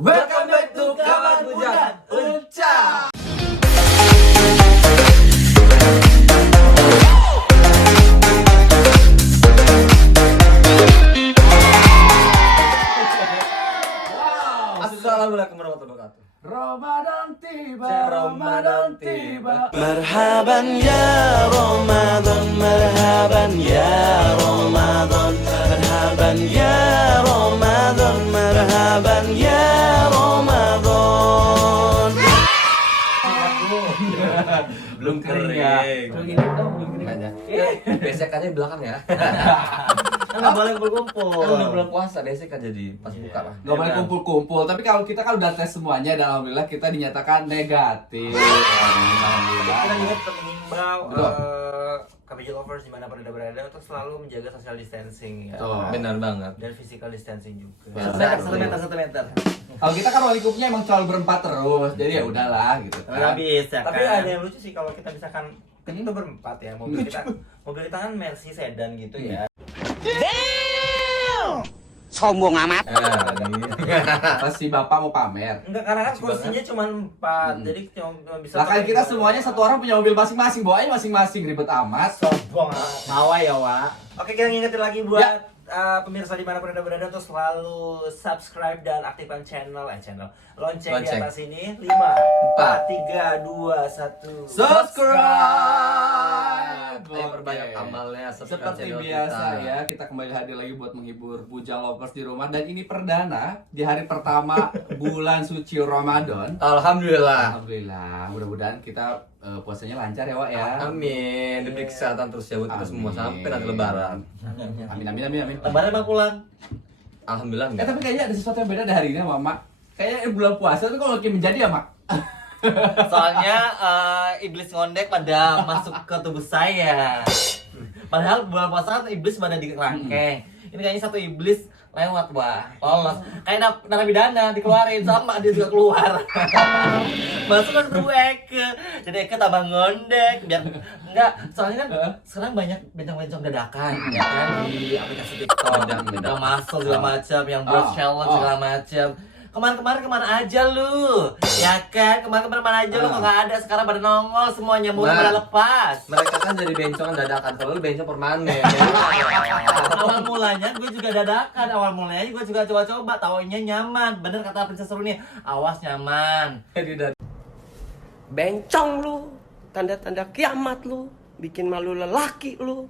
Welcome back to Kawan Bujang Unca. Assalamualaikum warahmatullahi wabarakatuh. Ramadan tiba, Ramadan tiba. مرحبا يا رمضان مرحبا يا رمضان مرحبا يا رمضان مرحبا يا رمضان. Belum kering ya. Belum kering aja. Besek aja di belakang ya. Kan nggak boleh kumpul-kumpul. Kan udah bulan puasa, besek aja di pas buka lah. Gak boleh kumpul-kumpul, tapi kalau kita kan udah tes semuanya dan alhamdulillah kita dinyatakan negatif. Alhamdulillah. Kita juga tetap mengimbau Betul. KBJ lovers dimanapun anda berada untuk selalu menjaga social distancing ya. Betul. Benar banget. Dan physical distancing juga. Benar. Satu meter. Kalau kita kan wali grupnya emang selalu berempat terus, jadi ya udahlah gitu kan. Habis ya. Tapi kan? ada yang lucu sih kalau kita misalkan kita tuh berempat ya, mobil kita kan Mercy sedan gitu ya. Sombong amat. Pas si bapak mau pamer. Enggak, karena kan kursinya cuma 4, jadi cuma bisa. Lah kan kita semuanya satu orang punya mobil masing-masing, bawa aja masing-masing, ribet amat. sombong. Mawa ya, Wak. Oke, kita ngingetin lagi buat Ya. pemirsa dimanapun anda berada untuk selalu subscribe dan aktifkan channel lonceng di Lonceng. atas ini. 5, 4, 3, 2, 1. Subscribe. Ayo perbanyak Oke. amalnya Seperti biasa ya, kita kembali hadir lagi buat menghibur Bujang Lovers di rumah. Dan ini perdana di hari pertama bulan suci Ramadan. Alhamdulillah. Alhamdulillah, mudah-mudahan kita puasanya lancar ya Wak ya. Amin. Diberi kesehatan terus ya buat kita semua Amin. sampai nanti lebaran. Amin amin amin amin. Lebaran emang pulang. Alhamdulillah enggak. Tapi kayaknya ada sesuatu yang beda dari hari ini sama Mak. Kayaknya bulan puasa tuh kalau lagi menjadi ya Mak. Soalnya iblis ngondek pada masuk ke tubuh saya. Padahal bulan puasa kan iblis pada di kerangkeng. Ini kayaknya satu iblis lewat, wah, lolos. Kayak narapidana dikeluarin sama dia juga keluar. Masuk ke tubuh Eke. Jadi Eke tambah ngondek biar enggak. Soalnya kan sekarang banyak bencong-bencong dadakan ya kan di aplikasi TikTok. Yang masuk segala macam, yang buat challenge segala macam. Kemarin kemana aja lu? Ya kan, kemarin mana aja lu kok nggak ada, sekarang pada nongol semuanya, mulai Nah. pada lepas. Mereka kan jadi bencongan dadakan, kalau lu bencong permanen. Awal mulanya gue juga dadakan, awal mulanya gue juga coba-coba, taunya nyaman. Bener kata Princess Runi, awas nyaman. Bencong lu, tanda-tanda kiamat lu, bikin malu lelaki lu.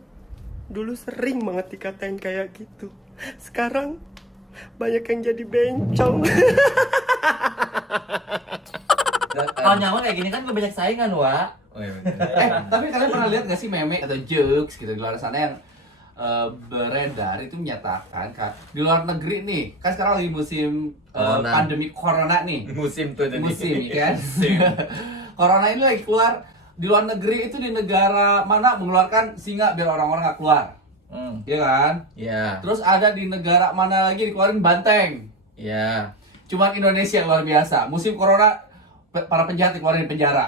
Dulu sering banget dikatain kayak gitu. Sekarang banyak yang jadi bencong. Kalau nyaman kayak gini kan gue banyak saingan, Wak. Oh, iya, bener. Tapi kalian pernah lihat gak sih meme atau jokes gitu di luar sana yang beredar itu menyatakan di luar negeri nih, kan sekarang lagi musim Corona. pandemi corona nih. Musim tuh jadi. Musim ya kan. Corona ini lagi keluar di luar negeri, itu di negara mana mengeluarkan singa biar orang-orang nggak keluar. Iya kan? Iya. Terus ada di negara mana lagi dikeluarin banteng. Iya. Cuman Indonesia yang luar biasa. Musim corona para penjahat dikeluarin di penjara.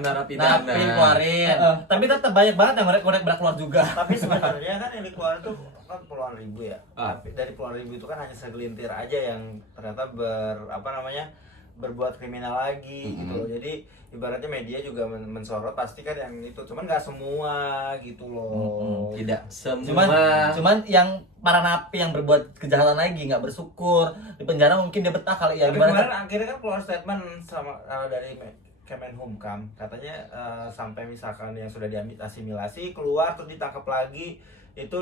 Narapidana. Napi keluarin. Tapi tetap banyak banget yang korek keluar juga. Tapi sebenarnya kan yang dikeluarin tuh kan puluhan ribu ya. Tapi dari puluhan ribu itu kan hanya segelintir aja yang ternyata berbuat kriminal lagi gitu loh. Jadi ibaratnya media juga mensorot pasti kan yang itu, cuman nggak semua gitu loh. Tidak semua. Cuman yang para napi yang berbuat kejahatan lagi nggak bersyukur di penjara, mungkin dia betah kali ya. Tapi Gimana? kemarin akhirnya kan keluar statement sama dari Kemenhumkam, katanya sampai misalkan yang sudah diasimilasi keluar terus ditangkap lagi, itu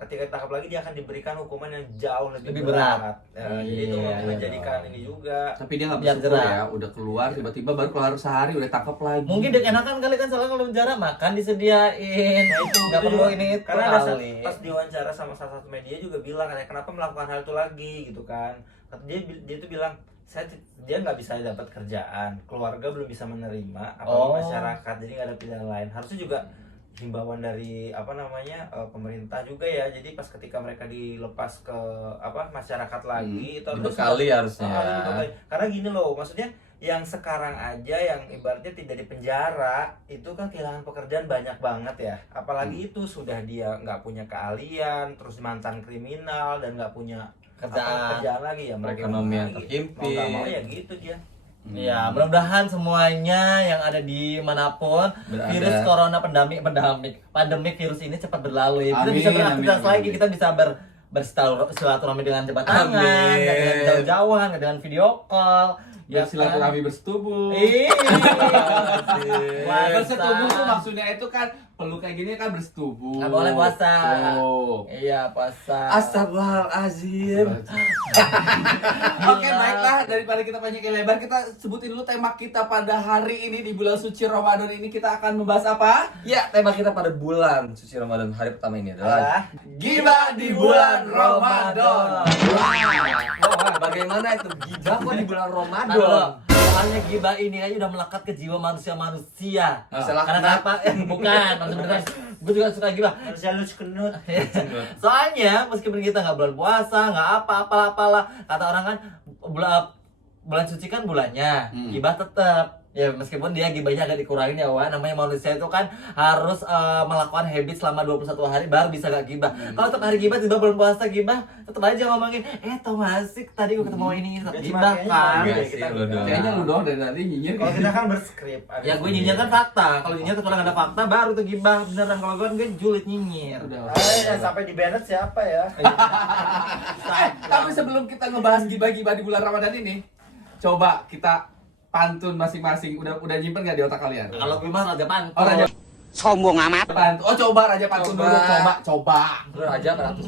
ketika ditangkap lagi dia akan diberikan hukuman yang jauh lebih berat. Jadi itu menjadikan ini juga. Tapi dia nggak Biar bersyukur gerak. ya, udah keluar tiba-tiba baru keluar sehari udah tangkap lagi. Mungkin dia enakan kali kan, soalnya kalau penjara makan disediain, Nah, itu nggak perlu juga. ini itu Karena ada kali. pas diwawancara sama salah satu media juga bilang katanya kenapa melakukan hal itu lagi gitu kan. Dia itu bilang dia nggak bisa dapat kerjaan, keluarga belum bisa menerima, apalagi masyarakat, jadi nggak ada pilihan lain. Harusnya juga himbauan dari pemerintah juga ya. Jadi pas ketika mereka dilepas ke masyarakat lagi itu harus Dibekali harusnya. dibekali. Karena gini loh, maksudnya yang sekarang aja yang ibaratnya tidak di penjara itu kan kehilangan pekerjaan banyak banget ya. Apalagi itu sudah dia nggak punya keahlian, terus mantan kriminal dan nggak punya kerjaan lagi ya, Perekonomian mau terhimpit. nggak mau ya gitu dia. Ya, mudah-mudahan semuanya yang ada di manapun Berada. virus corona pandemik virus ini cepat berlalu ya. Kita Amin, bisa beraktivitas amin, lagi, amin. kita bisa bersilaturahmi dengan jabat tangan, Amin. nggak dengan jauh-jauhan, nggak dengan video call. Ya silaturahmi bersetubuh. Iya. Bersetubuh tuh maksudnya itu kan peluk kayak gini kan bersetubuh. Nggak boleh puasa. Oh. Iya, puasa. Astagfirullahalazim. Oke, baiklah, daripada kita panjang lebar, kita sebutin dulu tema kita pada hari ini di bulan suci Ramadan ini. Kita akan membahas apa? Ya, tema kita pada bulan suci Ramadan hari pertama ini adalah Gibah di bulan Ramadan. Wah, bagaimana itu gibah kok di bulan Ramadan? Soalnya gibah ini aja udah melekat ke jiwa manusia-manusia. Masalah Karena kenapa? Bukan, maksudnya gue juga suka gibah. Harusnya lu kenut. Soalnya meskipun kita nggak bulan puasa, nggak apalah, kata orang kan bulan suci kan bulannya, gibah tetap. Ya meskipun dia gibahnya agak dikurangin ya Wak, namanya manusia itu kan harus melakukan habit selama 21 hari baru bisa gak gibah. Kalau tetap hari gibah tiba bulan puasa gibah, tetap aja ngomongin, tau gak sih tadi gue ketemu ini tetap Ya, gibah cuma kan. kayaknya Enggak sih, lu doang. Kayaknya lu doang dari tadi nyinyir. Kalau kita kan berskrip. Ya gue nyinyir kan fakta, kalau nyinyir kecuali nggak ada fakta baru tuh gibah beneran. Kalau gue kan gue julid nyinyir. Udah. Sampai di banned siapa ya? Tapi sebelum kita ngebahas gibah-gibah di bulan Ramadan ini, coba kita pantun masing-masing. Udah nyimpen nggak di otak kalian? Kalau gue mah raja pantun. Oh, raja Sombong amat. pantun. Oh, coba raja pantun dulu. Coba. Lu aja 100.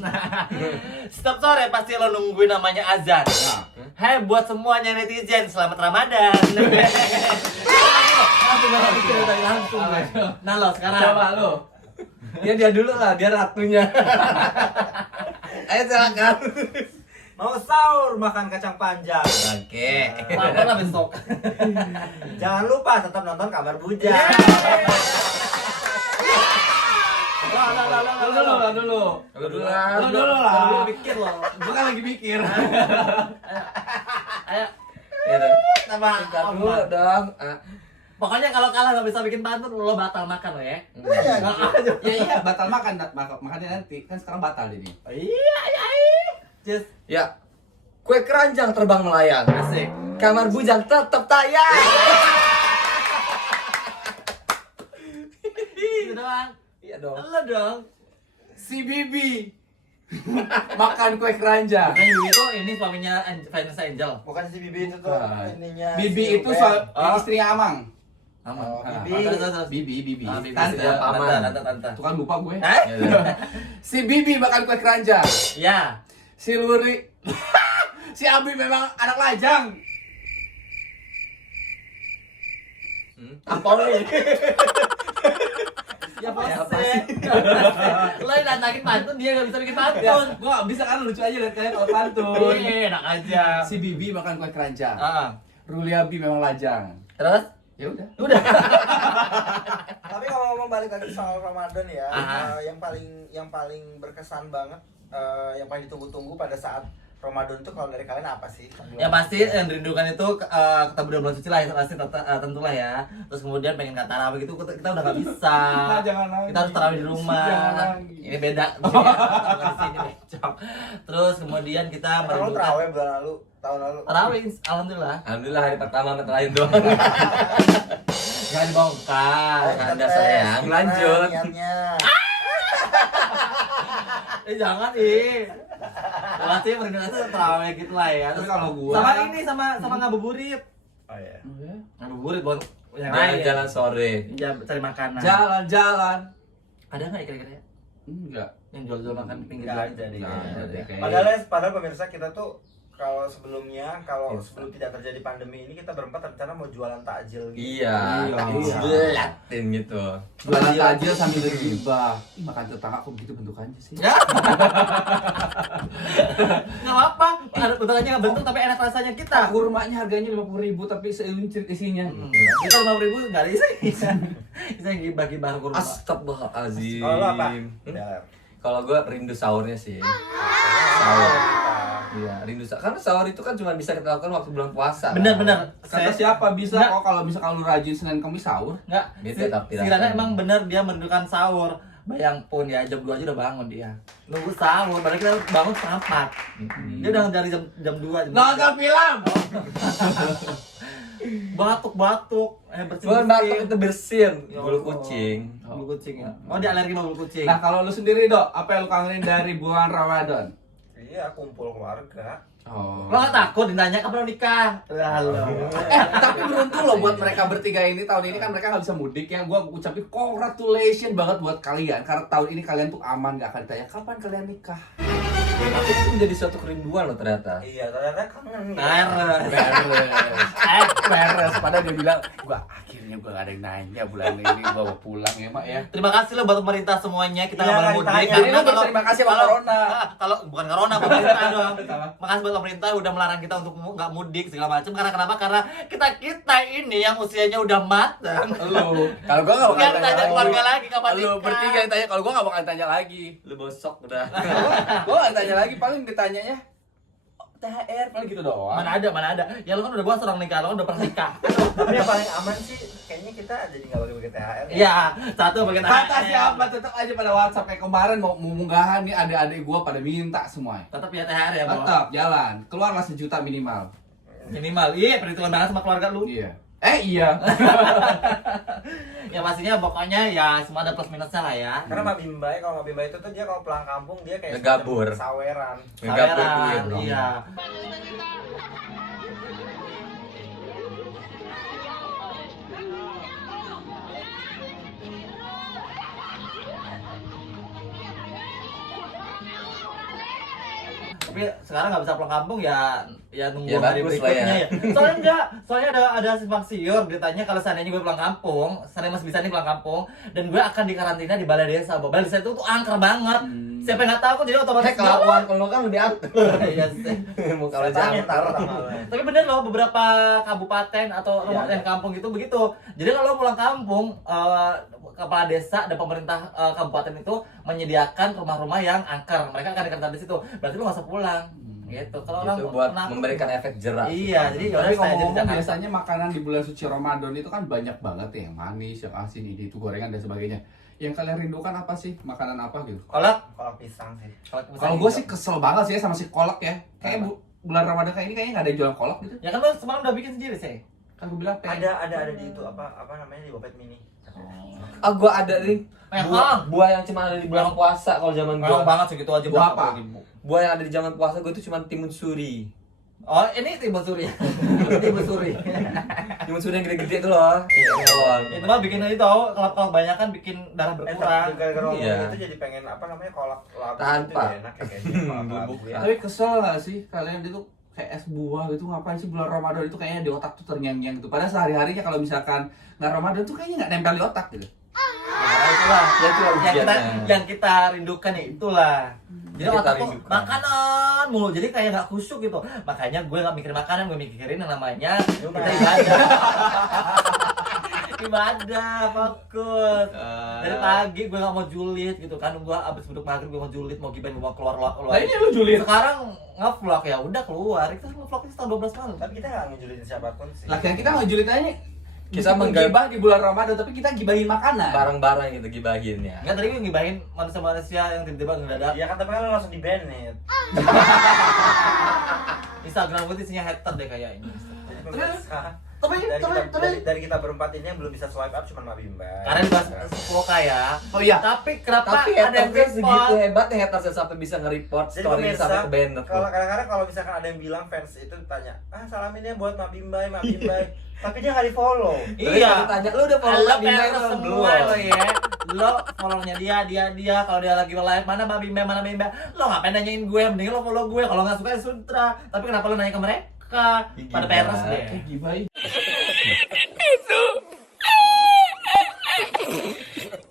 Setiap sore pasti lo nungguin namanya azan. Nah. Hai buat semuanya netizen, selamat Ramadan. Langsung. Nah lo sekarang. Coba lu. Ya dia dulu lah, dia ratunya. Ayo silakan. Mau sahur makan kacang panjang. Oke. Lapar lah besok. Jangan lupa tetap nonton Kamar Bujang. Dulu. Lu dulu. Dulu lah. Gue pikir lo. Gue kan lagi mikir. Ayo. Ya udah. Nama Tingkat dulu dong. Pokoknya kalau kalah nggak bisa bikin pantun, lo batal makan lo ya. Ya iya, batal makan. Makannya nanti. Kan sekarang batal jadi. Iya. Just Ya. Kue keranjang terbang melayang. asik. Kamar bujang tetap tayang. Itu doang. Iya dong. Lo dong. Si Bibi makan kue keranjang. Bukan Bibi itu ini suaminya Vanessa Angel. Bukan si Bibi itu tuh Bukan. ininya. Bibi si itu Ruben. istrinya Amang. Oh, Ah, Bibi. Bibi. Tante. paman. Tante. Tuh kan lupa gue. Eh? Si Bibi makan kue keranjang. Ya. Si Luri. Si Abi memang anak lajang. Apa nih? Ya pasti. Lo yang nantangin pantun, dia gak bisa bikin Ya, pantun. gue gak bisa kan lucu aja liat kalian kalau pantun. Iya, enak aja. Si Bibi makan kue keranjang. Ah. Ruli Abi memang lajang. Terus? Ya udah. Udah. Tapi kalau ngomong balik lagi soal Ramadan ya, Ah. yang paling berkesan banget, yang paling ditunggu-tunggu pada saat Ramadan itu kalau dari kalian apa sih? Ya pasti yang dirindukan itu ketemu di bulan suci lah, itu pasti tentulah ya. Terus kemudian pengen ke tarawih gitu kita udah gak bisa. Jangan lagi. Kita harus tarawih di Jangan rumah. lagi. Ini beda di sini ya, bukan di sini becok. Terus kemudian kita Kalau merindukan terawih bulan lalu, tahun lalu. tarawih, alhamdulillah. Alhamdulillah hari pertama sama terakhir doang. Jangan dibongkar. Ayo kita Anda tes, sayang, gimana lanjut. niatnya? Jangan pasti merindukan itu tarawih gitu lah ya. Terus Tapi kalau gua- sama ini sama ngabuburit. Oh iya. Ngabuburit buat yang Jalan-jalan sore. Ya, cari makanan. Jalan-jalan. Ada nggak ya kira-kira ya? Enggak. Yang jual-jual makan di pinggir Nggak jalan? ada deh. Nggak ada deh, kayaknya. Padahal pemirsa kita tuh kalau sebelumnya, sebelum tidak terjadi pandemi ini kita berempat rencana mau jualan takjil gitu. Iya. Iya. Gelatin gitu. Jualan takjil sambil bergibah. Ih, makan tetangga kok begitu bentukannya sih? Ya. Nggak apa-apa. Ada bentukannya nggak bentuk tapi enak rasanya kita. Kurmanya harganya 50.000 tapi selincir isinya. Kita 50.000 nggak ada isinya. Kita yang gibah-gibah kurma. Astagfirullahalazim. Kalau lu apa? Kalau gue rindu sahurnya sih. Sahur. Iya, rindu sahur. Karena sahur itu kan cuma bisa kita lakukan waktu bulan puasa. Benar-benar. Kata siapa bisa Nggak. kok kalau misalkan lu rajin Senin Kamis sahur? Nggak. Bete tapi Sekiranya rasanya. emang benar dia merindukan sahur. Bayang pun ya jam 2 aja udah bangun dia. Nunggu sahur, padahal kita bangun setengah 4. Dia udah dari jam 2. Nonton film. Batuk-batuk, bersin. Bukan batuk itu bersin, Ya bulu Allah. kucing. Bulu kucing ya. Oh, dia alergi sama bulu kucing. Nah, kalau lu sendiri, Dok, apa yang lu kangenin dari bulan Ramadan? Iya, kumpul keluarga. Oh. Lo gak takut ditanya kapan lo nikah? Lalu. Tapi beruntung loh buat mereka bertiga ini, tahun ini kan mereka nggak bisa mudik ya. Gua ucapin congratulations banget buat kalian karena tahun ini kalian tuh aman, gak akan ditanya kapan kalian nikah. Tapi itu menjadi suatu kerinduan loh ternyata. Iya, ternyata kangen. Beres. Padahal dia bilang, akhirnya gua gak ada yang nanya bulan ini gua mau pulang ya mak ya. Terima kasih lo buat pemerintah semuanya. Kita Iya, nggak boleh nggak mudik. ditanya. Jadi lu berterima kasih sama corona. Kalau bukan corona, pemerintah dong. Makasih buat pemerintah udah melarang kita untuk nggak mudik segala macam. Karena kenapa? Karena kita ini yang usianya udah matang. Lu, kalau gua gak bakal Bukan tanya keluarga lagi kapan Lu nikah. bertiga yang tanya, kalau gua gak bakal tanya lagi. Lu bosok udah. Gua gak tanya lagi, paling ditanyanya THR paling gitu doang. Mana ada. Ya lo kan udah puas orang nikah, lo kan udah pernah nikah. Tapi yang paling aman sih kayaknya kita jadi nggak bagi-bagi THR ya. Iya, satu bagian Kata siapa tetap aja pada WhatsApp kayak kemarin mau munggahan nih adik-adik gua pada minta semua. Tetap ya THR ya, Bro. Tetap jalan, keluarlah 1 juta minimal. Minimal. Iya, perhitungan banget sama keluarga lu. Iya. Iya. Ya pastinya pokoknya ya semua ada plus minusnya lah ya. Karena Mak Bimbai, kalau Mak Bimbai itu tuh dia kalau pulang kampung dia kayak Ngegabur. semacam saweran. Ngegabur duit Saweran, dong. iya. Tapi sekarang nggak bisa pulang kampung ya nunggu Ya, hari bagus lah berikutnya ya. ya. Soalnya ada simpang siur beritanya kalau seandainya gue pulang kampung, seandainya masih bisa nih pulang kampung dan gue akan dikarantina di balai desa. Balai desa itu tuh angker banget. Siapa yang nggak tahu jadi otomatis Kelakuan kalau kan udah diatur. Iya sih. Mau kalau Setannya jangan ntar sama lo. Tapi bener loh beberapa kabupaten atau rumah Iya, iya. kampung itu begitu. Jadi kalau pulang kampung kepala desa dan pemerintah kabupaten itu menyediakan rumah-rumah yang angker. Mereka akan dikarantina di situ. Berarti lu nggak usah pulang. Gitu. Kalau orang itu buat penakut, memberikan efek jerak. Iya, jadi Tapi yaudah saya jadi ngomong-ngomong Jakarta. biasanya makanan di bulan suci Ramadan itu kan banyak banget ya, yang manis, yang asin, ini itu gorengan dan sebagainya. Yang kalian rindukan apa sih? Makanan apa gitu? Kolak. Kalau pisang sih. Kalau gue sih kesel banget sih sama si kolak ya. Kayak bulan Ramadan kayak ini kayaknya nggak ada yang jualan kolak gitu. Ya kan lu semalam udah bikin sendiri sih. Kan gue bilang pengen. Ada di itu apa namanya di Bopet Mini. Ah, gua ada nih. Mehong. Buah yang cuma ada di bulan puasa kalau zaman Memang gua. banget segitu aja Buah berapa apa? ribu. Buah yang ada di zaman puasa gua itu cuma timun suri. Oh, ini timun suri. Timun suri. Timun suri yang gede-gede itu loh. Iya. Itu mah bikin itu kalau banyakan bikin darah berkurang. Gara-gara ngomong Iya. itu jadi pengen apa namanya kolak labu Tanpa. itu enak ya kayaknya kolak labu ya. Tapi kesel gak sih kalian itu kayak es buah gitu, ngapain sih bulan Ramadan itu kayaknya di otak tuh terngiang-ngiang gitu. Padahal sehari-harinya kalau misalkan nggak Ramadan tuh kayaknya nggak nempel di otak gitu. Nah, itulah Ya, itulah ujiannya. yang kita rindukan ya itulah. Jadi Kita otak tuh rindukan. makanan mulu, jadi kayak nggak khusyuk gitu. Makanya gue nggak mikirin makanan, gue mikirin yang namanya kita Ibadah. ibadah. Ibadah, fokus. Dari pagi gue nggak mau julid gitu kan, gue abis duduk maghrib gue mau julid, mau gibain, mau keluar. Nah ini lu julid. Sekarang nge-vlog ya udah keluar, kita nge-vlog ini tahun 12 malam. Tapi kita nggak ngejulitin siapapun sih. Lah kan kita nggak julid aja. Kita menggibah di bulan Ramadan tapi kita gibahin makanan. barang-barang yang kita gibahin ya. Enggak, tadi gue ngibahin manusia-manusia yang tiba-tiba ngedadak. Iya kan tapi kan lo langsung di banned. Instagram gue isinya hater deh kayaknya. Jadi pemirsa Tapi dari kita berempat ini yang belum bisa swipe up cuma Mak Bimbai. Karena dibahas 10K ya. Oh iya. Tapi kenapa Tapi ada yang hatersnya segitu report? hebatnya hatersnya sampai bisa nge-report Jadi story pemirsa, sampai ke banner. kalau kadang-kadang kalau misalkan ada yang bilang fans itu tanya, salamin ya buat Mak Bimbai, Mak Bimbai. Tapi dia nggak di follow. Iya. Tanya lu udah follow Lo Mak Bimbai pengen belum? semua lo ya. Lo follow-nya dia. Kalau dia lagi live mana Mbak Bimbai, mana Bimbai. Lo ngapain nanyain gue? Mending lo follow gue. Kalau nggak suka ya sutra. Tapi kenapa lo nanya ke mereka? Pada Gila. peres deh. Gibahin.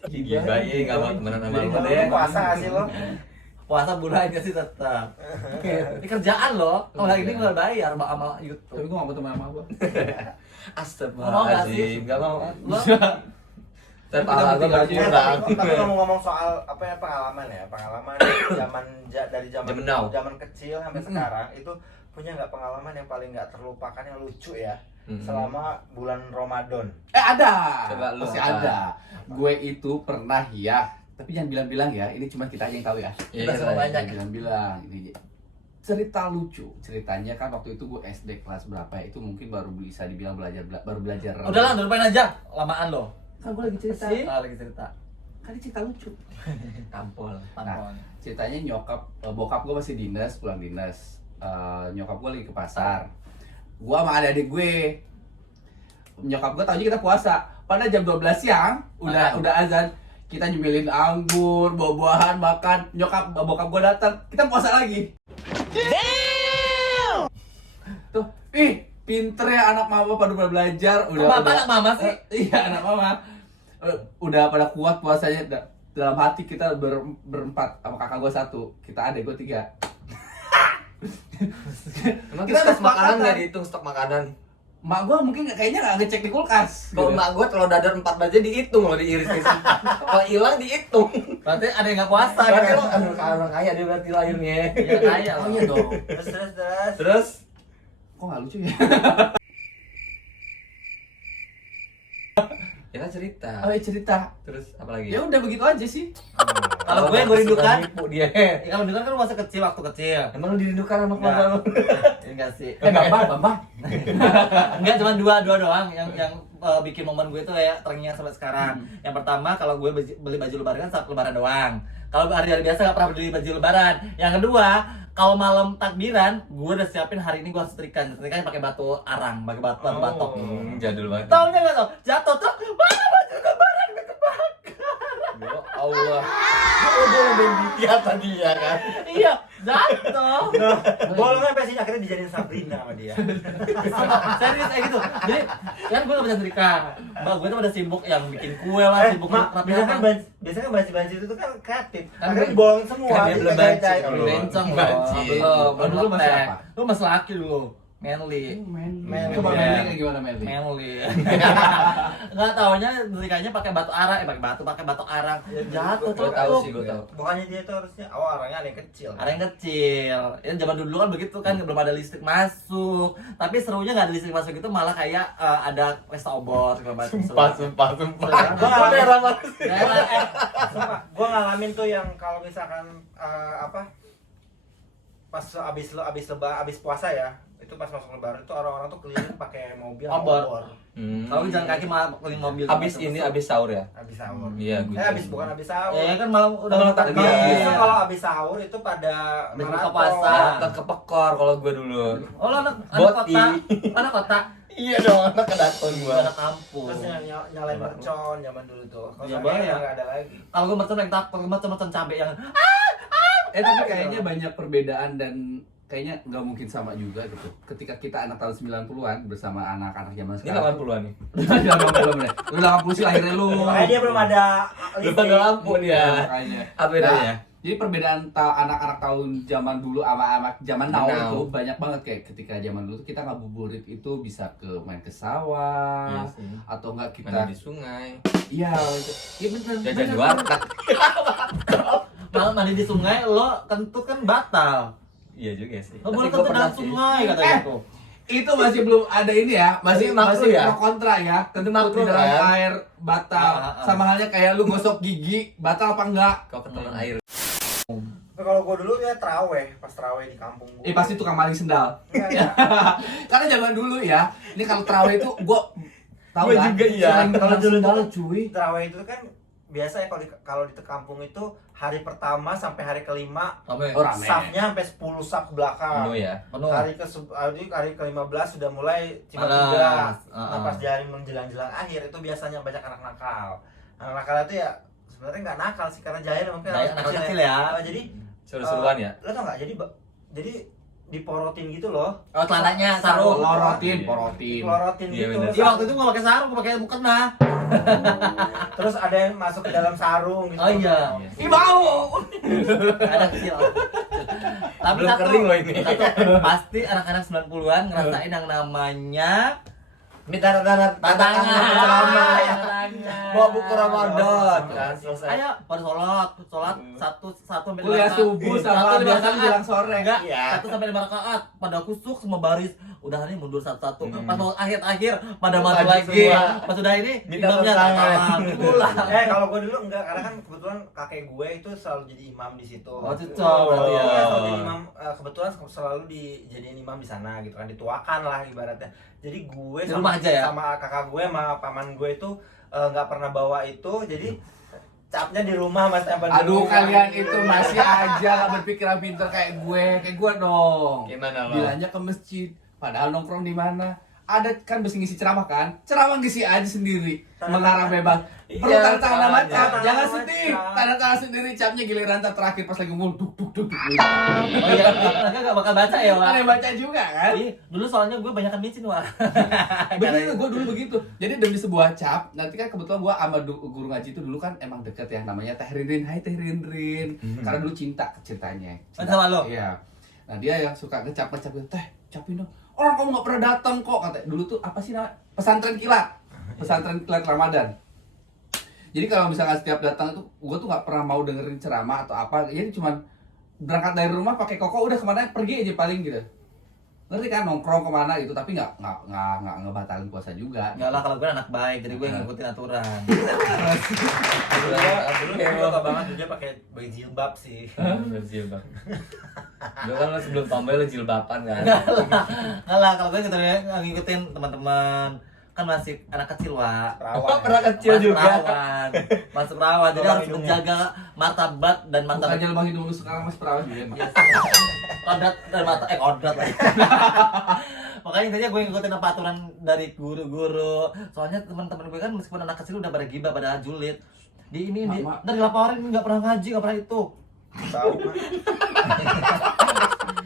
Gibahin nggak mau temenan sama lu Kalau deh. lu puasa nggak sih lo? Puasa bulannya sih tetap. Ini kerjaan lo. Kalau lagi ini nggak bayar sama Tapi YouTube. gue gak mau teman sama gue. Mau nggak sih? Astagfirullahaladzim, nggak mau. Lo Tapi pahala gue Kita berkurang. Tapi ngomong-ngomong soal apa ya pengalaman dari Zaman now. zaman kecil sampai sekarang itu punya nggak pengalaman yang paling nggak terlupakan yang lucu ya selama bulan Ramadan? Ada. Coba lu Pasti apa? ada. Gue itu pernah ya Tapi jangan bilang-bilang ya, ini cuma kita aja yang tahu ya. Iya, Kita semua iya, banyak. Jangan bilang ini cerita lucu. Ceritanya kan waktu itu gue SD kelas berapa ya? Itu mungkin baru bisa dibilang baru belajar. Udahlah, lupain aja. Lamaan lo. Kan gue lagi cerita. Lagi cerita. Kan ini cerita lucu. Tampol. Tampon. Ceritanya bokap gue masih dinas, pulang dinas. Nyokap gue lagi ke pasar. Gue sama adik gue. Nyokap gue tahunya kita puasa. Pada jam 12 siang udah azan. Kita nyemilin anggur, buah-buahan, makan. Bokap gue datang, kita puasa lagi. Tuh, pinter ya anak mama pada belajar. Anak mama sih? Iya, anak mama. Udah pada kuat puasanya. Dalam hati kita berempat sama kakak gue 1. Kita adik gue 3. Emang Kita stok ada makanan kesepakatan. nggak dihitung stok makanan? Mak gue mungkin kayaknya nggak ngecek di kulkas. Kalau gitu. emak gua telur dadar 4 aja dihitung loh, diiris ke situ. Kalau hilang dihitung. Berarti ada yang nggak puasa Berarti gitu. lo orang kaya dia berarti lahirnya. Iya kaya Oh lo. iya dong. Terus. Terus Kok nggak lucu ya? ya kan cerita. Oh iya cerita. Terus apa lagi? Ya udah begitu aja sih. Kalau gue rindukan, nipu dia. ya kalau rindukan kan masih kecil, waktu kecil. Emang lu dirindukan sama keluarga lu? Enggak sih. Bambang. Enggak, cuma dua doang yang bikin momen gue tuh kayak terngiang sampai sekarang. Yang pertama, kalau gue beli baju lebaran kan saat lebaran doang. Kalau hari-hari biasa gak pernah beli baju lebaran. Yang kedua, kalau malam takbiran, gue udah siapin hari ini gue harus setrikaan. Setrikaan pakai batu arang, pakai batu batok. Jadul banget. Taunya nggak tau, jatuh tuh, mana baju lebaran gue kebakar. Ya Allah. Udah lebih dia tadi ya kan. Iya, jatuh. Bolongnya sampai sini akhirnya dijadiin Sabrina sama dia. Serius kayak gitu. Jadi kan gue gak bisa setrika. Mbak gue tuh pada sibuk yang bikin kue lah, sibuk Biasanya kan rapi. biasanya kan banci itu kan kreatif. Kan Akhirnya dia- dibolongin semua. kan dia belum banci. dicai-cai. Belum. Bencong loh. Banci. Belum Dulu masih teh. apa? Lu masih laki dulu. Manly. Manly. Coba Iya. Manly kayak gimana Manly? Manly. Enggak taunya setrikanya pakai batu arang, pakai batu arang. Jatuh Gua tuh. tahu sih, gua tahu. Bukannya dia tuh harusnya orangnya ada yang kecil. Ada yang kecil. Ya zaman dulu kan begitu kan, belum ada listrik masuk. Tapi serunya nggak ada listrik masuk itu malah kayak ada pesta obor segala macam. Sumpah. Gua ngalamin- Daerah mana? Sumpah, gua ngalamin tuh yang kalau misalkan pas abis puasa ya, itu pas masuk lebaran itu orang-orang tuh keliling pakai mobil Obor. Hmm. Kalau jalan kaki malah keliling mobil. Abis ini abis sahur ya? abis sahur. Iya, gue. Bukan abis sahur. Ya kan malam udah Malam takbir. takbir. Justru kalau abis sahur itu pada Abis buka maraton. puasa. Datang ke Pekor kalau gue dulu. Oh, lo anak Boti. kota. Anak kota. Iya dong, anak kedaton gua. Anak kampung. Terus nyalain mercon zaman dulu tuh. Kalau Iya, sekarang boleh ya. udah nggak ada lagi. Kalau gue mercon naik tapel, mercon cabe yang Tapi kayaknya banyak perbedaan dan kayaknya nggak mungkin sama juga gitu. Ketika kita anak tahun 90-an bersama anak-anak zaman Ini sekarang. 80-an nih. Udah 80 menit. Udah 80 sih lahirnya lu. Makanya dia belum ada Belum ada lampu dia. Makanya. Apa bedanya? Jadi perbedaan anak-anak tahun zaman dulu sama anak zaman now Now. itu banyak banget. Kayak ketika zaman dulu tuh kita ngabuburit itu bisa main ke sawah Iya sih. atau enggak Mandi kita di sungai. iya bener Jajan di warteg. malam mandi di sungai, lo kentut kan batal. Iya juga sih. Lo boleh Tapi gua kentut pernah dalam sih. sungai katanya tuh. itu masih belum ada ini ya, masih Tapi makruh masih ya? pro kontra ya. Kentut di makruh dalam kan? air batal, sama halnya kayak lu gosok gigi batal apa enggak? Kau ketelan air. Tapi kalau gua dulu ya traweh, pas traweh di kampung gua. Pasti tukang maling sendal. Enggak, Karena zaman dulu ya, ini kalau terawih itu gua tahu Gua kan. juga iya. Selain Kalau maling dulu sendal tuh cuy. Traweh itu kan biasa ya kalau di kampung itu hari pertama sampai hari kelima Sampai Oh, rame. safnya sampai 10 saf ke belakang. Penuh ya. penuh. Hari ke-15 sudah mulai cimat Panas. tugas. Nah, Heeh. pas dari menjelang-jelang akhir itu biasanya banyak anak nakal. Anak nakal itu ya sebenarnya nggak nakal sih karena jahil mungkin Jahil, anak kecil ya. Jadi Seru-seruan ya. lo tau nggak? Jadi diporotin gitu loh. Oh, celananya sarung. Lorotin, Iya. porotin. Pelorotin Iya, gitu. bener. Iya, waktu itu gua pakai sarung, gua pakai mukena. Terus ada yang masuk ke dalam sarung gitu. Oh iya. Ih bau. Ada kecil. Tapi Belum kering loh ini. pasti anak-anak 90-an ngerasain yang namanya Minta tantangan. tantangan. Bawa buku Ramadan. Kan selesai. Ayo, pada sholat satu sampai Kuliah rakaat. subuh sama Satu biasa rakaat. menjelang sore. Enggak, Iya. 1 sampai 5 rakaat pada kusuk semua baris udah nih mundur satu-satu. Pas mau akhir-akhir pada Maju maju lagi. semua. Pas udah ini Minta imamnya tepuk tangan. tangan. Pulang. Kalau gue dulu enggak, karena kan kebetulan kakek gue itu selalu jadi imam di situ. Oh, cocok berarti ya. Iya, selalu jadi imam. Kebetulan selalu dijadiin imam di sana gitu kan, dituakan lah ibaratnya. Jadi gue Di rumah aja ya? sama kakak gue sama paman gue itu nggak pernah bawa itu, jadi capnya di rumah mas tempat. Aduh, kalian itu masih aja gak berpikiran pintar kayak gue dong. Gimana lo? Bilangnya ke masjid, padahal nongkrong di mana? Ada kan ngisi ceramah kan? Ceramah ngisi aja sendiri, mengarang bebas. Perlu Iya, tanda tangan nama caranya. cap, jangan Tanda sedih. tangan. Tanda tangan sendiri capnya giliran terakhir pas lagi ngomong duk duk duk duk. Oh iya, mereka gak bakal baca ya, Wak? Kan yang baca juga kan? Ih, dulu soalnya gue banyakan micin, Wak. Begitu, gue dulu begitu. Jadi demi sebuah cap, nanti kan kebetulan gue sama guru ngaji itu dulu kan emang deket ya, namanya Teh Rinrin. Hai Teh Rinrin. Karena dulu cinta ceritanya. Oh, sama lo? Iya. Nah dia yang suka ngecap-ngecap gitu, Teh capin dong. Orang kamu nggak pernah datang kok, kata. Dulu tuh apa sih namanya? Pesantren kilat. Pesantren kilat Ramadan. Jadi kalau misalkan setiap datang itu, gue tuh nggak pernah mau dengerin ceramah atau apa. Jadi cuman berangkat dari rumah pakai koko udah kemana pergi aja paling gitu. Ngerti kan, nongkrong kemana gitu, tapi nggak ngebatalin puasa juga. Enggak lah, kalau gue anak baik, jadi gue ngikutin aturan. Dulu gue suka banget dia pakai baju jilbab sih. Jilbab. Lu kan lo sebelum tomboy lo jilbaban kan? Enggak lah, kalau gue ngikutin teman-teman. Kan masih anak kecil, Wak. Perawan. Pernah kecil juga. Masuk perawan, jadi harus menjaga martabat dan martabat. Bukannya lebah hidung lu sekarang masih perawan juga emang. Kodrat dan kodrat lagi. Makanya intinya gue ngikutin apa aturan dari guru-guru. Soalnya teman-teman gue kan meskipun anak kecil udah pada gibah, pada julid. Di ini ntar dilaporin nggak pernah ngaji, nggak pernah itu. Tahu mah.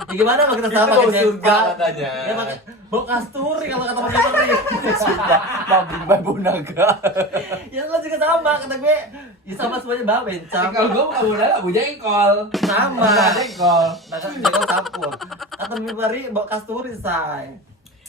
Ya gimana kalau kita Itu sama bau pakai surga jengkol? katanya. Ya pakai bau kasturi kalau kata Mas Fitri. Pabrik babu naga. Ya lo juga sama kata gue. Ya sama semuanya bawa bencam. Kalau gue bukan budak, bu jengkol. Sama. Jengkol. Nah kan jengkol campur. Kata Fitri bau kasturi say.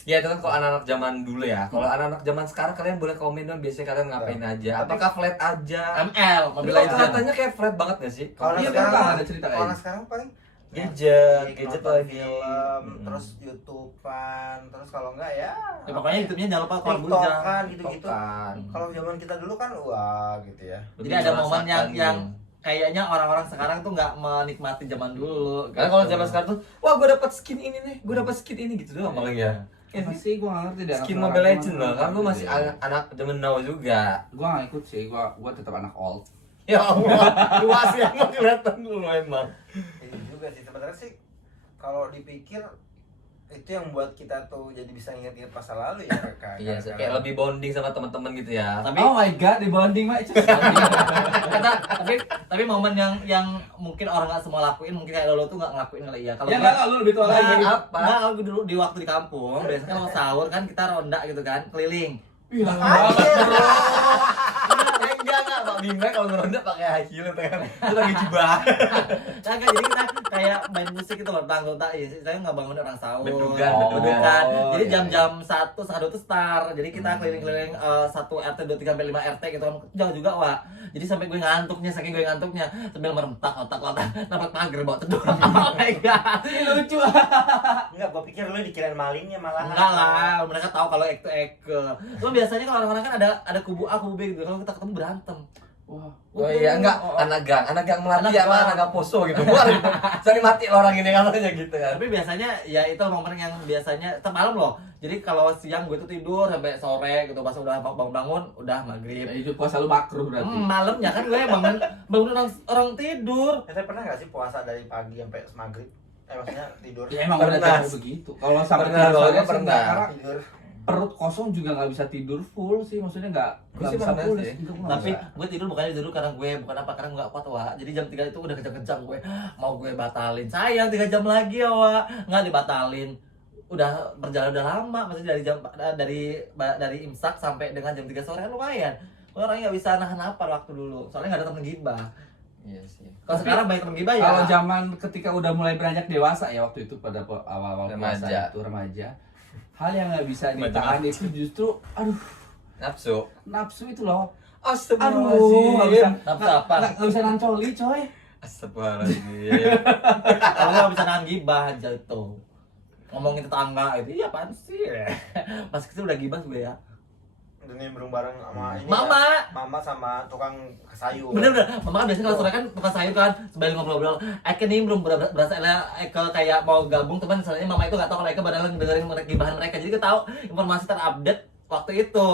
Ya itu kan kalau anak-anak zaman dulu ya. Kalau anak-anak zaman sekarang kalian boleh komen dong biasanya kalian ngapain aja. Apakah flat aja? ML mobil Kalau legend. katanya kayak flat banget gak sih? Kalau Iya, sekarang betul, ada cerita kalau kayaknya. sekarang paling Gadget nonton lagi. film, terus YouTubean, terus kalau enggak ya Ya pokoknya YouTube-nya jangan lupa keluar bujang. TikTokan gitu-gitu. Tokan. Kalau zaman kita dulu kan wah gitu ya. Jadi ada momen yang Merasakan gitu. kayaknya orang-orang sekarang tuh nggak menikmati zaman dulu. Karena kalau zaman sekarang tuh, wah gue dapat skin ini nih, gue dapat skin ini gitu doang paling ya. Apa sih, gue gak ngerti deh. Skin Mobile Legends loh, kan lu masih anak zaman now juga. Gue gak ikut sih, gue tetap anak old. Ya Allah, lu masih emang kelihatan dulu emang. Ini juga sih sebenarnya sih kalau dipikir itu yang buat kita tuh jadi bisa ingat-ingat masa lalu ya Kak. Iya, kayak lebih bonding sama teman-teman gitu ya. Tapi Oh my god, di bonding mah. tapi momen yang mungkin orang nggak semua lakuin, mungkin kayak lo tuh nggak ngelakuin kali ya. Kalau Ya gua- enggak, lu lebih tua Nggak, lagi. apa? nggak, kalau gue dulu di waktu di kampung, biasanya kalau sahur kan kita ronda gitu kan, keliling. Ih, lama banget bro. Enggak, Pak Bimba kalau ngeronda pakai high heel itu kan. Itu lagi jubah. Nah, kan jadi kita kayak main musik gitu loh, tanggung tak, ya, saya nggak bangun orang sahur. Bedugan, Bedugan. Jadi iya, jam-jam 1, setengah 2 tuh start. Jadi kita keliling-keliling 1 RT, 2, 3, sampai 5 RT gitu kan. Jauh juga, Wak. Jadi sampai gue ngantuknya, saking gue ngantuknya, sambil merentak otak-otak, dapat pagar bawa teduh. Oh my god. Ini lucu. Enggak, gua pikir lu dikirain malingnya malah. Enggak lah, mereka tahu kalau ek itu. Lo biasanya kalau orang-orang kan ada kubu A, kubu B gitu. Kalau kita ketemu berantem. Wah. Oh iya, enggak, anak gang melati Anak sama gang. anak gang poso gitu. Wah, sering mati loh orang ini katanya gitu kan. Tapi biasanya ya itu momen yang biasanya malam loh. Jadi kalau siang gue tuh tidur sampai sore gitu, pas udah bangun udah maghrib. Ya, itu puasa lu makruh berarti. Malamnya kan gue bangun orang tidur. Saya pernah nggak sih puasa dari pagi sampai maghrib? Maksudnya tidur. Ya emang Pernah. udah cara begitu. Kalau sampai Pernah, tidur kalau sore gua sih pernah. enggak, karena Tidur. perut kosong juga nggak bisa tidur full sih, maksudnya nggak Gua sih bisa pernah full sih. sih. Tapi gue tidur bukannya tidur karena gue bukan apa karena gue gak kuat, Wak. Jadi jam 3 itu udah kejang-kejang gue. Mau gue batalin. Sayang 3 jam lagi ya, Wak. Nggak dibatalin. Udah berjalan udah lama, maksudnya dari imsak sampai dengan jam 3 sore kan lumayan. Gue orangnya nggak bisa nahan lapar waktu dulu. Soalnya nggak ada temen gibah. Iya sih. Kalau sekarang banyak temen gibah ya. Kalau zaman ketika udah mulai beranjak dewasa ya, waktu itu pada awal-awal Remaja. puasa itu remaja, hal yang nggak bisa ditahan itu justru Nafsu. nafsu itu loh. Aduh, Astagfirullahaladzim. nggak bisa Nafsu apa? nggak bisa nancoli coy. Astagfirullahaladzim. Kalau nggak bisa nahan gibah aja itu. ngomongin tetangga itu ya apaan sih? Pas kecil udah gibah gue ya. Dan nimbrung bareng sama ini Mama. ya, mama sama tukang sayur. Bener, mama kan biasanya kalau sore kan tukang sayur kan sambil ngobrol-ngobrol. Eke nimbrung berasa Eke kayak mau gabung, teman misalnya mama itu nggak tahu kalau Eke padahal dengerin gibahan mereka, jadi kita tahu informasi terupdate waktu itu.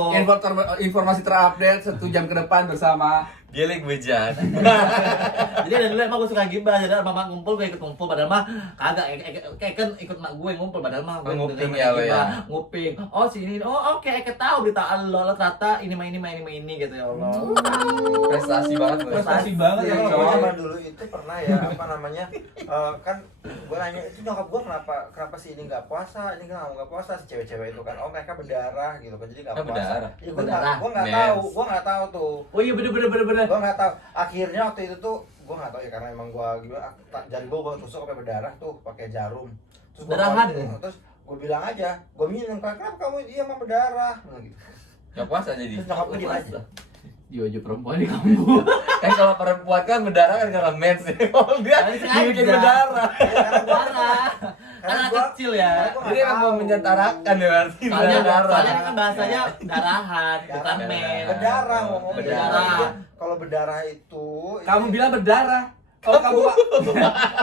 Informasi terupdate 1 jam ke depan bersama Dia lagi bejat. Jadi dari dulu emang gue suka gibah, jadi mama ngumpul gue ikut ngumpul, padahal mah kagak, kayak kan ikut mak gue ngumpul, padahal mah gue Nguping dengerin ya, lo gibah, ya? nguping. Oh sini, oh oke, tahu berita Allah, ternyata ini mah ini gitu ya Allah. Prestasi banget gue. prestasi banget Iya, ya kalau coy. zaman dulu itu pernah ya apa namanya kan gue nanya itu nyokap gue kenapa sih ini nggak puasa, ini kenapa nggak puasa, si cewek-cewek itu kan, oh mereka berdarah gitu kan, jadi nggak puasa. Berdarah? Ya, Berdarah. gue nggak Mens. tahu, tuh. Oh iya bener. Gue nggak tahu. Akhirnya waktu itu tuh gue nggak tahu ya, karena emang gue gimana, jari gue tusuk sampai berdarah tuh pakai jarum. Terus gua Darahan tahu, ya? terus gue bilang aja, gue minum, kenapa kamu dia emang berdarah? Bilang gitu. Gak puasa jadi. Terus nyokap gue diem aja. Dia aja perempuan di kampung. Kan kalau perempuan kan berdarah kan karena mens ya. Kalau dia Tapi sengaja. dibikin berdarah. Parah. Kan anak kecil ya. Jadi emang mau menyetarakan ya berarti Soalnya berdarah. kan bahasanya darahan, bukan men. Berdarah ngomongnya. Berdarah. Kalau berdarah itu Kamu bilang berdarah. Kalau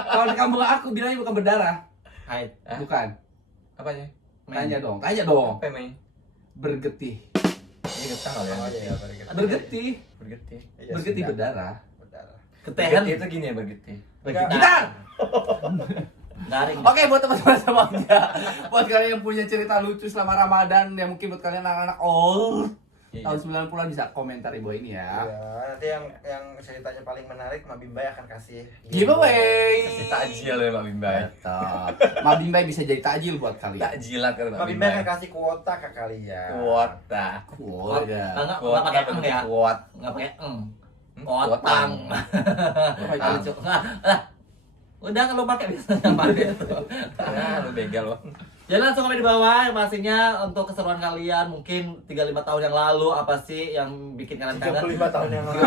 kalau di kampung aku bilangnya bukan berdarah. Hai. Bukan. Apanya? Tanya dong. Apa emang? Bergetih. Ini getah kali ya. Oh iya, bergetih. Bergetih. Bergetih. Iya, Bergetih sudah. berdarah. Berdarah. Ketehan. Bergetih itu gini ya bergetih. Gitar. Garing. Oke, buat teman-teman semuanya, buat kalian yang punya cerita lucu selama Ramadan, yang mungkin buat kalian anak-anak old Iya. tahun 90-an bisa komentar di bawah ini ya. Iya, nanti yang ceritanya paling menarik Mak Bimbay akan kasih Giveaway. Kasih takjil ya Mbak Bimba. Betul. Mak Bimbay bisa jadi takjil buat kalian. Takjilat kan Mbak Mak Bimba. Bimbay akan kasih kuota ke kalian. Kuota. Cool ya. Enggak Kuota pakai eng ya. kuat. Enggak pakai eng. Kuotang. Kotang. Kuotang. Lucu. Lah. Udah kalau pakai biasanya pakai itu. Ah, lu begal lo. Jadi langsung komen di bawah pastinya untuk keseruan kalian mungkin 35 tahun yang lalu apa sih yang bikin kalian kangen? 35 tahun yang lalu.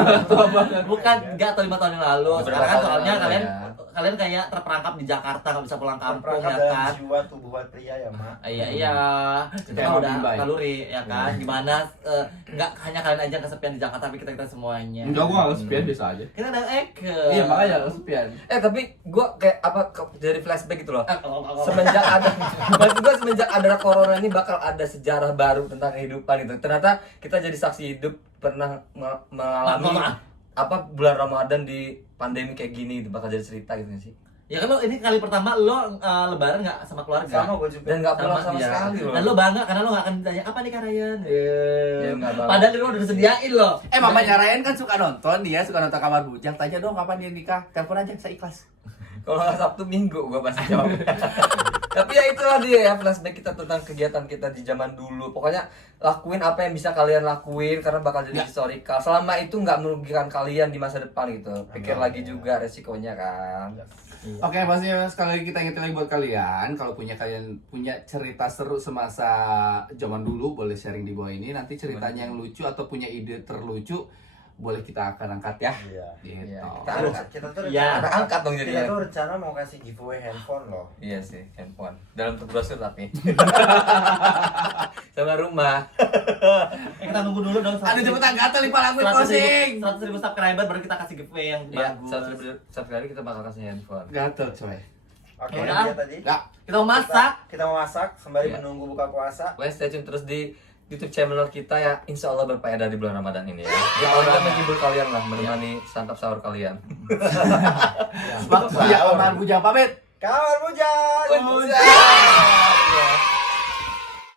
Bukan 3 atau 5 tahun yang lalu. Beberapa Sekarang tahun soalnya yang lalu kalian ya. kalian kayak terperangkap di Jakarta nggak bisa pulang kampung Perangkat ya dalam kan? jiwa tubuhan pria ya, Mak. Iya, itu Kayak mah udah Bimbai. kalori ya kan. Gimana nggak hanya kalian aja yang kesepian di Jakarta tapi kita semuanya. Enggak, gua enggak kesepian biasa aja. Kita ada Eke. Iya, makanya enggak kesepian. Tapi gua kayak apa dari flashback gitu loh. Semenjak Semenjak ada maksud gua semenjak ada corona ini bakal ada sejarah baru tentang kehidupan itu. Ternyata kita jadi saksi hidup pernah mengalami apa bulan Ramadan di pandemi kayak gini itu bakal jadi cerita gitu nggak sih? ya kan lo ini kali pertama lo lebaran nggak sama keluarga? Sama gue juga. Dan nggak pulang sama iya. sekali loh. Dan lo bangga karena lo nggak akan ditanya apa nih Karayan. Ya, nggak bangga. Padahal lo udah disediain lo. Mamanya Ryan kan suka nonton, dia suka nonton Kamar Bujang. Tanya dong kapan dia nikah. Telepon aja, saya ikhlas. Kalau nggak Sabtu Minggu gua pasti jawab. Tapi ya itulah dia ya flashback kita tentang kegiatan kita di zaman dulu. Pokoknya lakuin apa yang bisa kalian lakuin karena bakal jadi historical. Selama itu nggak merugikan kalian di masa depan gitu. Pikir lagi juga resikonya kan. Oke, pastinya sekali lagi kita ingetin lagi buat kalian, kalau kalian punya cerita seru semasa zaman dulu, boleh sharing di bawah ini. Nanti ceritanya yang lucu atau punya ide terlucu, boleh kita akan angkat ya. Iya. Gitu. Iya, Kita tuh Iya. Ada angkat dong kita jadinya. tuh rencana mau kasih giveaway handphone loh. Iya sih, handphone. Dalam bentuk brosur tapi. Sama rumah. Kita nunggu dulu dong. Ada cepetan gatel nih Pak, langsung closing. 100.000 subscriber baru kita kasih giveaway yang Ya, bagus. satu kali kita bakal kasih handphone. Gatel coy. Oke, Udah. dia tadi. Enggak. Kita mau masak. Kita mau masak sembari Iya. menunggu buka puasa. Pokoknya stay tune terus di YouTube channel kita ya, insya Allah berfaedah di bulan Ramadan ini ya. Ya Allah menghibur kalian lah, menemani santap sahur kalian. Waktu ya Kamar Bujang pamit. Kamar Bujang. Bujang.